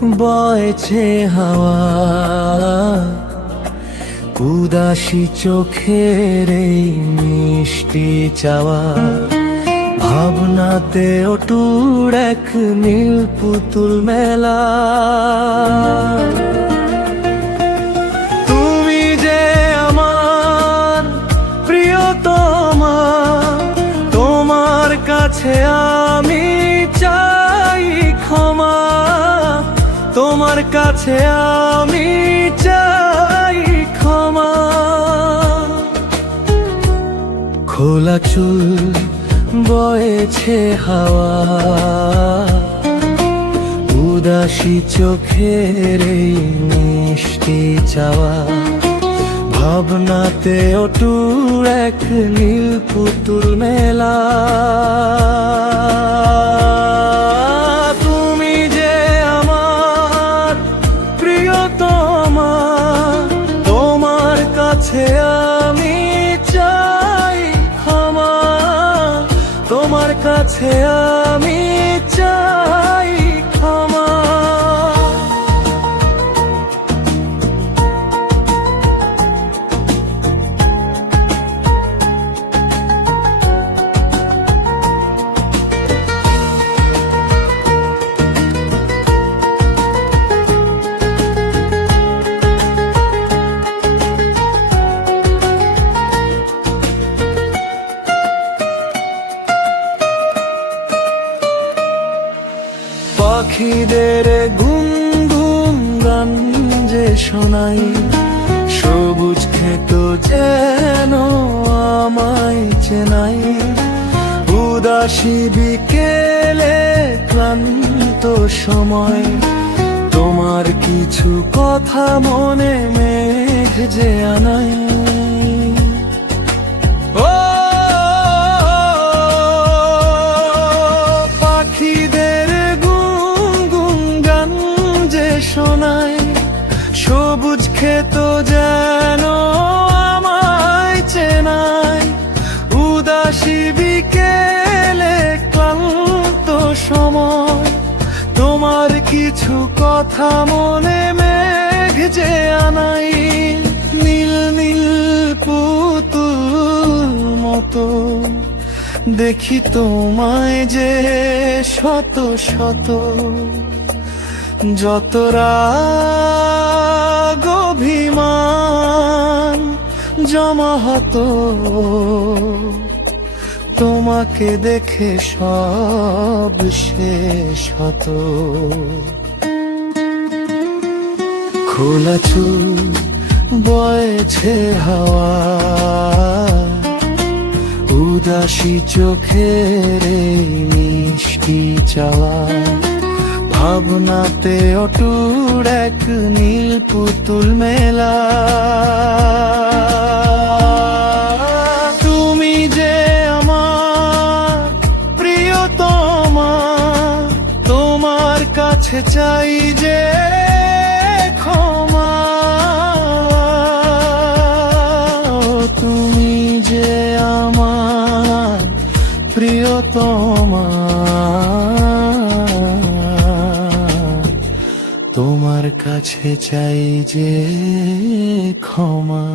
বয়েছে হাওয়া, উদাসী চোখের এই মিষ্টি চাওয়া, ভাবনাতে অটুর এক নীল পুতুল মেলা। তুমি যে আমার প্রিয়তমা, তোমার কাছে আমি চাই ক্ষমা, তোমার কাছে আমি চাই ক্ষমা। খোলা চুল বয়েছে হাওয়া, উদাসী চোখের এই মিষ্টি চাওয়া, ভাবনাতে অটুর এক নীল পুতুল মেলা। তুমি যে আমার প্রিয়তমা, তোমার কাছে আমি চাই ক্ষমা, তোমার কাছে আমি চাই ক্ষমা। পাখিদের গুনগুন গান যে শোনাই, সবুজ ক্ষেত যেন আমায় চেনাই। উদাসী বিকেলে ক্লান্ত সময়, তোমার কিছু কথা মনে মেঘ যে আনাই। শোনাই সবুজ ক্ষেত যেন আমায় চেনাই। উদাসী বিকেলে ক্লান্ত সময়, তোমার কিছু কথা মনে মেঘ যে আনাই। নীল নীল পুতুল মতো দেখি তোমায় যে শত শত, যত রাগ অভিমান জমা হতো, তোমাকে দেখে সব শেষ হতো। খোলা চুল বয়েছে হাওয়া, উদাসী চোখের এই মিষ্টি চাওয়া, ভাবনাতে অটুর এক নীল পুতুল মেলা। তুমি যে আমার প্রিয়তমা, তোমার কাছে চাই যে ক্ষমা। তুমি যে আমার প্রিয়তমা, তোমার কাছে চাই যে ক্ষমা।